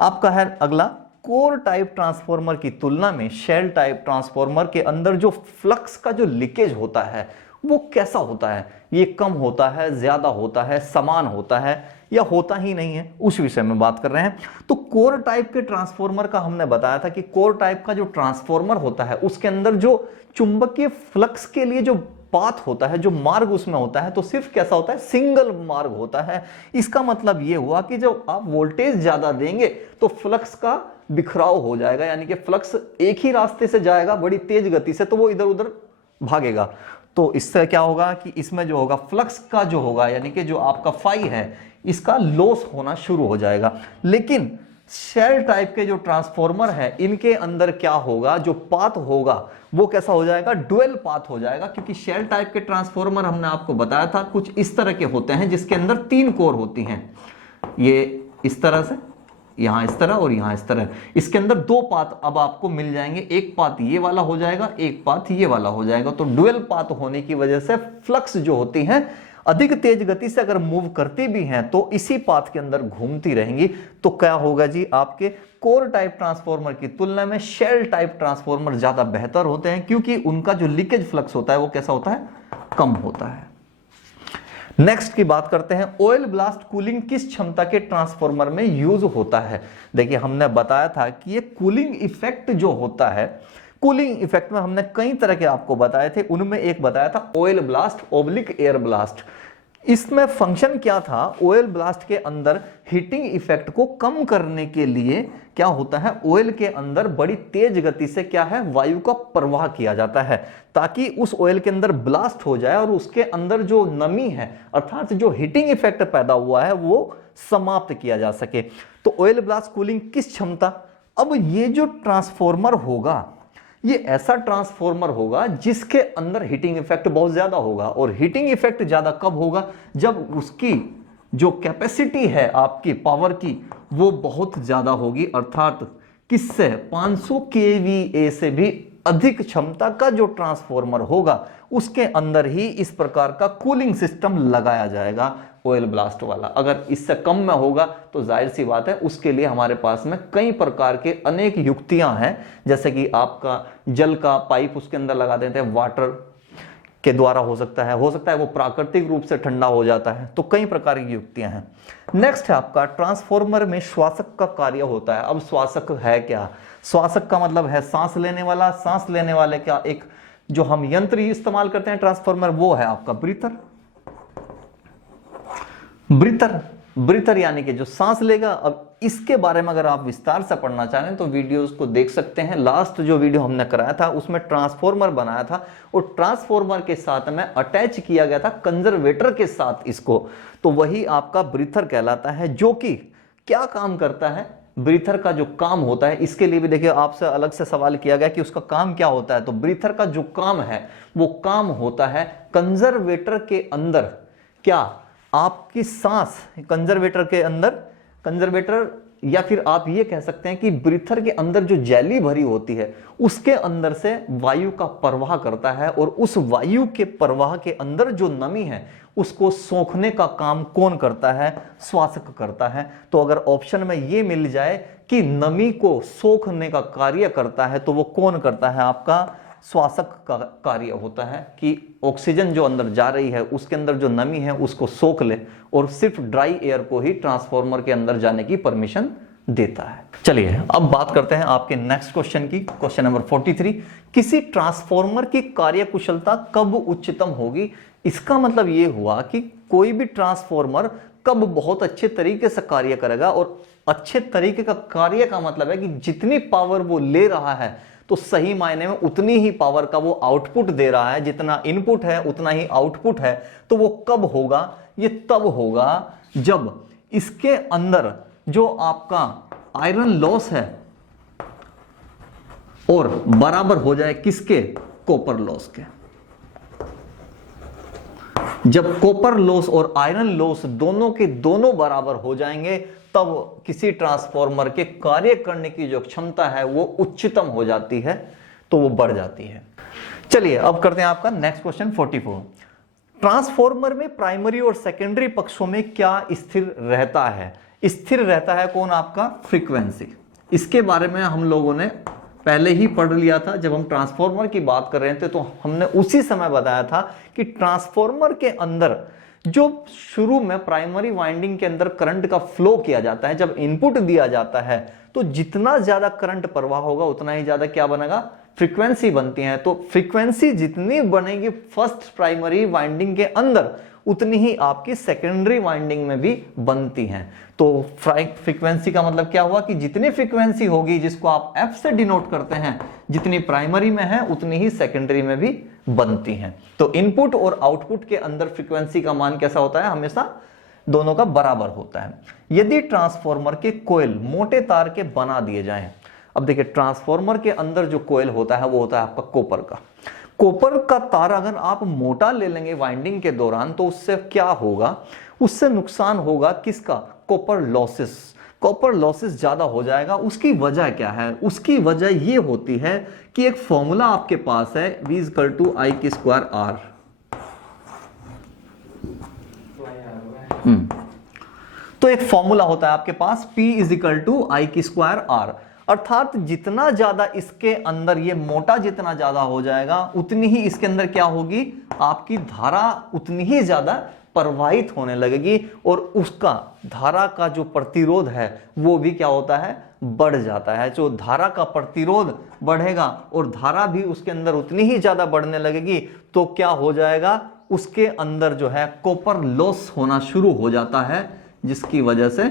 आपका है अगला, कोर टाइप ट्रांसफॉर्मर की तुलना में शेल टाइप ट्रांसफॉर्मर के अंदर जो फ्लक्स का जो लीकेज होता है वो कैसा होता है, ये कम होता है, ज्यादा होता है, समान होता है या होता ही नहीं है, उस विषय में बात कर रहे हैं। तो कोर टाइप के ट्रांसफॉर्मर का हमने बताया था कि कोर टाइप का जो ट्रांसफॉर्मर होता है उसके अंदर जो चुंबकीय फ्लक्स के लिए जो पाथ होता है, जो मार्ग उसमें होता है, तो सिर्फ कैसा होता है, सिंगल मार्ग होता है। इसका मतलब यह हुआ कि जब आप वोल्टेज ज्यादा देंगे तो फ्लक्स का बिखराव हो जाएगा, यानी कि फ्लक्स एक ही रास्ते से जाएगा बड़ी तेज गति से, तो वो इधर उधर भागेगा। तो इससे क्या होगा कि इसमें जो होगा फ्लक्स का जो होगा, यानी कि जो आपका फाई है, इसका लॉस होना शुरू हो जाएगा। लेकिन शेल टाइप के जो ट्रांसफॉर्मर है इनके अंदर क्या होगा, जो पाथ होगा वो कैसा हो जाएगा, डुअल पाथ हो जाएगा। क्योंकि शेल टाइप के ट्रांसफॉर्मर हमने आपको बताया था कुछ इस तरह के होते हैं जिसके अंदर 3 कोर होती हैं, ये इस तरह से, यहां इस तरह और यहां इस तरह। इसके अंदर दो पाथ अब आपको मिल जाएंगे, एक पाथ ये वाला हो जाएगा, एक पाथ ये वाला हो जाएगा। तो डुअल पाथ होने की वजह से फ्लक्स जो होती है अधिक तेज गति से अगर मूव करती भी हैं तो इसी पाथ के अंदर घूमती रहेंगी। तो क्या होगा जी, आपके कोर टाइप ट्रांसफार्मर की तुलना में शेल टाइप ट्रांसफार्मर ज्यादा बेहतर होते हैं, क्योंकि उनका जो लीकेज फ्लक्स होता है वो कैसा होता है, कम होता है। नेक्स्ट की बात करते हैं, ऑयल ब्लास्ट कूलिंग किस क्षमता के ट्रांसफार्मर में यूज होता है। देखिए हमने बताया था कि ये कूलिंग इफेक्ट जो होता है, कूलिंग इफेक्ट में हमने कई तरह के आपको बताए थे, उनमें एक बताया था oil blast oblique air blast. इसमें फंक्शन क्या था, ऑयल ब्लास्ट के अंदर हीटिंग इफेक्ट को कम करने के लिए क्या होता है, ऑयल के अंदर बड़ी तेज गति से क्या है, वायु का प्रवाह किया जाता है, ताकि उस ऑयल के अंदर ब्लास्ट हो जाए और उसके अंदर जो नमी है अर्थात जो हीटिंग इफेक्ट पैदा हुआ है वो समाप्त किया जा सके। तो ऑयल ब्लास्ट कूलिंग किस क्षमता, अब ये जो ट्रांसफॉर्मर होगा ये ऐसा ट्रांसफॉर्मर होगा जिसके अंदर हीटिंग इफेक्ट बहुत ज्यादा होगा। और हीटिंग इफेक्ट ज्यादा कब होगा, जब उसकी जो कैपेसिटी है आपकी पावर की वो बहुत ज्यादा होगी, अर्थात किससे, 500 kVA से भी अधिक क्षमता का जो ट्रांसफॉर्मर होगा उसके अंदर ही इस प्रकार का कूलिंग सिस्टम लगाया जाएगा ऑयल ब्लास्ट वाला। अगर इससे कम में होगा तो जाहिर सी बात है उसके लिए हमारे पास में कई प्रकार के अनेक युक्तियां हैं, जैसे कि आपका जल का पाइप उसके अंदर लगा देते हैं, वाटर के द्वारा हो सकता है वो प्राकृतिक रूप से ठंडा हो जाता है। तो कई प्रकार की युक्तियां हैं। नेक्स्ट है आपका, ट्रांसफॉर्मर में श्वासक का कार्य होता है। अब श्वासक है क्या, श्वासक का मतलब है सांस लेने वाला, सांस लेने वाले का एक जो हम यंत्र इस्तेमाल करते हैं ट्रांसफॉर्मर, वो है आपका ब्रीथर। ब्रीथर यानी कि जो सांस लेगा। अब इसके बारे में अगर आप विस्तार से पढ़ना चाह रहे हैं तो वीडियोस को देख सकते हैं। लास्ट जो वीडियो हमने कराया था उसमें ट्रांसफॉर्मर बनाया था और ट्रांसफॉर्मर के साथ में अटैच किया गया था कंजर्वेटर के साथ इसको, तो वही आपका ब्रीथर कहलाता है। जो कि क्या काम करता है, ब्रीथर का जो काम होता है, इसके लिए भी देखिए आपसे अलग से सवाल किया गया कि उसका काम क्या होता है। तो ब्रीथर का जो काम है वो काम होता है कंजर्वेटर के अंदर क्या, आपकी सांस कंजर्वेटर के अंदर, कंजर्वेटर या फिर आप ये कह सकते हैं कि ब्रीथर के अंदर जो जेली भरी होती है उसके अंदर से वायु का प्रवाह करता है, और उस वायु के प्रवाह के अंदर जो नमी है उसको सोखने का काम कौन करता है, श्वासक करता है। तो अगर ऑप्शन में ये मिल जाए कि नमी को सोखने का कार्य करता है तो वो कौन करता है, आपका श्वासक का कार्य होता है कि ऑक्सीजन जो अंदर जा रही है उसके अंदर जो नमी है उसको सोख ले और सिर्फ ड्राई एयर को ही ट्रांसफॉर्मर के अंदर जाने की परमिशन देता है। चलिए अब बात करते हैं आपके नेक्स्ट क्वेश्चन की, क्वेश्चन नंबर 43। किसी ट्रांसफॉर्मर की कार्यकुशलता कब उच्चतम होगी। इसका मतलब ये हुआ कि कोई भी ट्रांसफॉर्मर कब बहुत अच्छे तरीके से कार्य करेगा, और अच्छे तरीके का कार्य का मतलब है कि जितनी पावर वो ले रहा है तो सही मायने में उतनी ही पावर का वो आउटपुट दे रहा है, जितना इनपुट है उतना ही आउटपुट है। तो वो कब होगा, ये तब होगा जब इसके अंदर जो आपका आयरन लॉस है और बराबर हो जाए किसके, कॉपर लॉस के। जब कॉपर लॉस और आयरन लॉस दोनों के दोनों बराबर हो जाएंगे तब किसी ट्रांसफॉर्मर के कार्य करने की जो क्षमता है वो उच्चतम हो जाती है, तो वो बढ़ जाती है। चलिए अब करते हैं आपका नेक्स्ट क्वेश्चन 44। ट्रांसफॉर्मर में प्राइमरी और सेकेंडरी पक्षों में क्या स्थिर रहता है। स्थिर रहता है कौन, आपका फ्रीक्वेंसी। इसके बारे में हम लोगों ने पहले ही पढ़ लिया था जब हम ट्रांसफॉर्मर की बात कर रहे थे, तो हमने उसी समय बताया था कि ट्रांसफॉर्मर के अंदर जो शुरू में प्राइमरी वाइंडिंग के अंदर करंट का फ्लो किया जाता है, जब इनपुट दिया जाता है तो जितना ज्यादा करंट प्रवाह होगा उतना ही ज्यादा क्या बनेगा, फ्रीक्वेंसी बनती है। तो फ्रीक्वेंसी जितनी बनेगी फर्स्ट प्राइमरी वाइंडिंग के अंदर उतनी ही आपकी सेकेंडरी वाइंडिंग में भी बनती हैं। तो फ्रीक्वेंसी का मतलब क्या हुआ कि जितनी फ्रीक्वेंसी होगी जिसको आप एफ से डिनोट करते हैं, जितनी प्राइमरी में है उतनी ही सेकेंडरी में भी बनती हैं। तो इनपुट और आउटपुट के अंदर फ्रीक्वेंसी का मान कैसा होता है, हमेशा दोनों का बराबर होता है। यदि ट्रांसफॉर्मर के कोयल मोटे तार के बना दिए जाएं, अब देखिए ट्रांसफॉर्मर के अंदर जो कोयल होता है वो होता है आपका कॉपर का। कॉपर का तार अगर आप मोटा ले लेंगे वाइंडिंग के दौरान तो उससे क्या होगा, उससे नुकसान होगा किसका, कॉपर लॉसेस। कॉपर लॉसेस ज्यादा हो जाएगा। उसकी वजह क्या है? उसकी वजह ये होती है कि एक फॉर्मूला आपके पास है V = I²R। तो एक फॉर्मूला होता है आपके पास P = I²R, अर्थात जितना ज्यादा इसके अंदर ये मोटा जितना ज्यादा हो जाएगा उतनी ही इसके अंदर क्या होगी, आपकी धारा उतनी ही ज्यादा प्रवाहित होने लगेगी और उसका धारा का जो प्रतिरोध है वो भी क्या होता है, बढ़ जाता है। जो धारा का प्रतिरोध बढ़ेगा और धारा भी उसके अंदर उतनी ही ज्यादा बढ़ने लगेगी तो क्या हो जाएगा, उसके अंदर जो है कॉपर लॉस होना शुरू हो जाता है, जिसकी वजह से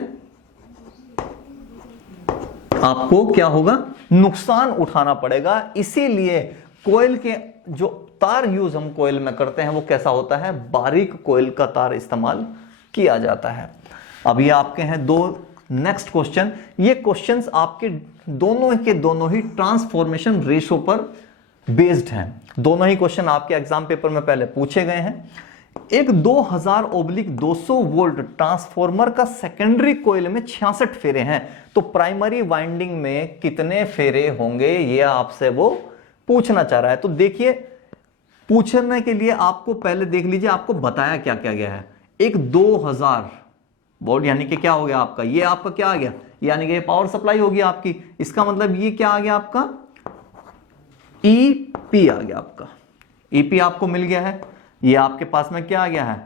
आपको क्या होगा, नुकसान उठाना पड़ेगा। इसीलिए कोयल के जो तार यूज हम कोयल में करते हैं वो कैसा होता है, बारीक कोयल का तार इस्तेमाल किया जाता है। अब ये आपके हैं दो नेक्स्ट क्वेश्चन। ये क्वेश्चंस आपके दोनों के दोनों ही ट्रांसफॉर्मेशन रेशो पर बेस्ड हैं। दोनों ही क्वेश्चन आपके एग्जाम पेपर में पहले पूछे गए हैं। एक 2000/200 वोल्ट ट्रांसफॉर्मर का सेकेंडरी कोयल में 66 फेरे हैं, तो प्राइमरी वाइंडिंग में कितने फेरे होंगे, ये आपसे वो पूछना चाह रहा है। तो देखिए, पूछने के लिए आपको पहले देख लीजिए आपको बताया क्या क्या गया है। एक 2000 वोल्ट यानी कि क्या हो गया आपका, ये आपका क्या आ गया, यानी कि पावर सप्लाई होगी आपकी। इसका मतलब ये क्या आ गया आपका, ईपी आ गया आपका, ईपी आपको मिल गया है। ये आपके पास में क्या आ गया है,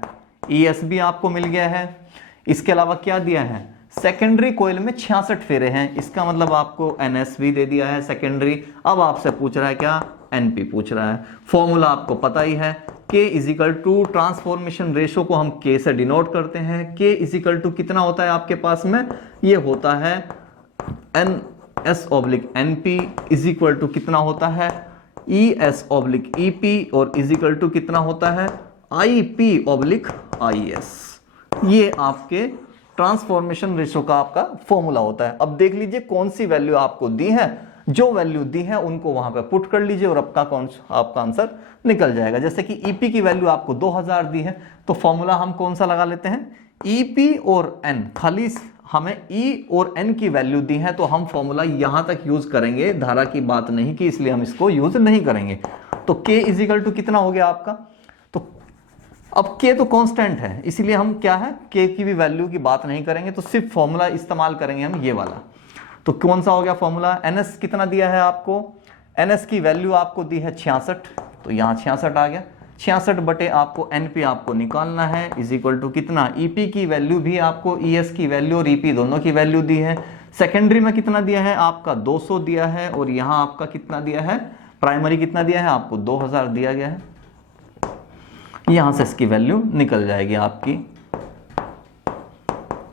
ईएसबी आपको मिल गया है। इसके अलावा क्या दिया है, सेकेंडरी कोयल में 66 फेरे हैं, इसका मतलब आपको एनएसवी दे दिया है सेकेंडरी। अब आपसे पूछ रहा है क्या, एनपी पूछ रहा है। फॉर्मूला आपको पता ही है, K = ट्रांसफॉर्मेशन रेशो को हम K से डिनोट करते हैं। K = कितना होता है आपके पास में, ये होता है NS/NP = कितना होता है, ES/EP और = कितना होता है, IP/IS। ये आपके ट्रांसफॉर्मेशन रेशो का आपका फॉर्मूला होता है। अब देख लीजिए कौन सी वैल्यू आपको दी है, जो वैल्यू दी है उनको वहां पे पुट कर लीजिए और आपका आंसर निकल जाएगा। जैसे कि ईपी की वैल्यू आपको 2000 दी है, तो फॉर्मूला हम कौन सा लगा लेते हैं, ईपी और एन। खाली हमें ई और एन की वैल्यू दी है तो हम फॉर्मूला यहां तक यूज करेंगे, धारा की बात नहीं की, इसलिए हम इसको यूज नहीं करेंगे। तो K = कितना हो गया आपका, तो अब K तो कांस्टेंट है, इसीलिए हम क्या है, K की भी वैल्यू की बात नहीं करेंगे, तो सिर्फ फॉर्मूला इस्तेमाल करेंगे हम ये वाला। तो कौन सा हो गया फॉर्मूला, NS कितना दिया है आपको, NS की वैल्यू आपको दी है 66, तो यहाँ 66 आ गया। 66 बटे आपको NP आपको निकालना है, = कितना, EP की वैल्यू भी आपको ES की वैल्यू और EP दोनों की वैल्यू दी है। सेकेंडरी में कितना दिया है आपका 200 दिया है, और यहाँ आपका कितना दिया है, प्राइमरी कितना दिया है आपको 2000 दिया गया है। यहां से इसकी वैल्यू निकल जाएगी आपकी,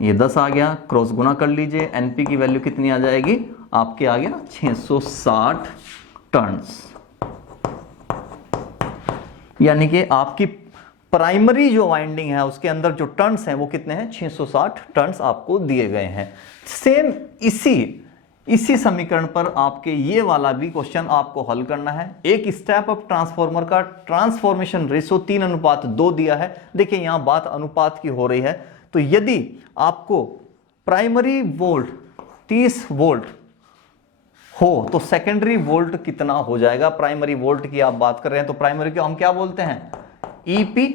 ये 10 आ गया, क्रॉस गुना कर लीजिए, NP की वैल्यू कितनी आ जाएगी आपके, आ गया 660 टर्न्स। यानी कि आपकी प्राइमरी जो वाइंडिंग है उसके अंदर जो टर्न्स हैं वो कितने हैं, 660 टर्न्स आपको दिए गए हैं। सेम इसी समीकरण पर आपके ये वाला भी क्वेश्चन आपको हल करना है। एक स्टेप अप ट्रांसफॉर्मर का ट्रांसफॉर्मेशन रेशो 3:2 दिया है। देखिए यहां बात अनुपात की हो रही है, तो यदि आपको प्राइमरी वोल्ट 30 वोल्ट हो तो सेकेंडरी वोल्ट कितना हो जाएगा। प्राइमरी वोल्ट की आप बात कर रहे हैं तो प्राइमरी को हम क्या बोलते हैं, ईपी।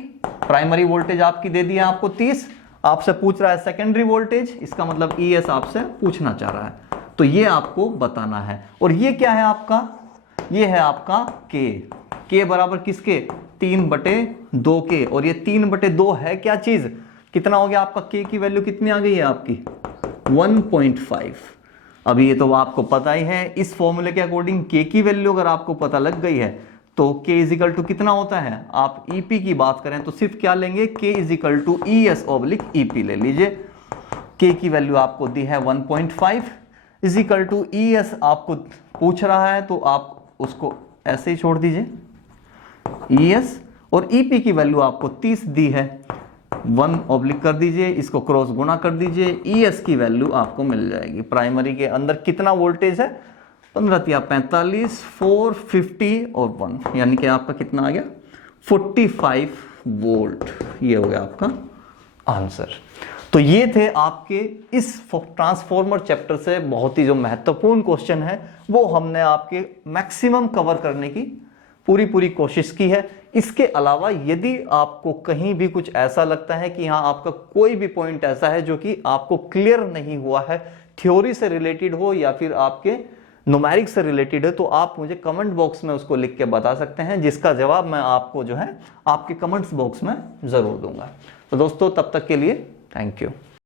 प्राइमरी वोल्टेज आपकी दे दी है आपको 30, आपसे पूछ रहा है सेकेंडरी वोल्टेज, इसका मतलब ईएस आपसे पूछना चाह रहा है, तो ये आपको बताना है। और ये क्या है आपका, ये है आपका के बराबर किसके, 3/2 के, और ये 3/2 है क्या चीज, कितना हो गया आपका, के की वैल्यू कितनी आ गई है आपकी 1.5। अभी ये तो आपको पता ही है, इस फॉर्मूले के अकॉर्डिंग के की वैल्यू अगर आपको पता लग गई है तो K = कितना होता है, आप EP की बात करें तो सिर्फ क्या लेंगे, K = ES/EP ले लीजिए। K की वैल्यू आपको दी है 1.5 = ES आपको पूछ रहा है तो आप उसको ऐसे ही छोड़ दीजिए, ES, और EP की वैल्यू आपको 30 दी है, 1/ कर दीजिए, इसको क्रॉस गुना कर दीजिए, ES की वैल्यू आपको मिल जाएगी। प्राइमरी के अंदर कितना वोल्टेज है, 15×45, 450 और 1, यानी कि आपका कितना आ गया 45 वोल्ट। ये हो गया आपका आंसर। तो ये थे आपके इस ट्रांसफॉर्मर चैप्टर से बहुत ही जो महत्वपूर्ण क्वेश्चन है वो हमने आपके मैक्सिमम कवर करने की पूरी कोशिश की है। इसके अलावा यदि आपको कहीं भी कुछ ऐसा लगता है कि हाँ आपका कोई भी पॉइंट ऐसा है जो कि आपको क्लियर नहीं हुआ है, थ्योरी से रिलेटेड हो या फिर आपके न्यूमेरिक से रिलेटेड है, तो आप मुझे कमेंट बॉक्स में उसको लिख के बता सकते हैं, जिसका जवाब मैं आपको जो है आपके कमेंट्स बॉक्स में जरूर दूंगा। तो दोस्तों तब तक के लिए थैंक यू।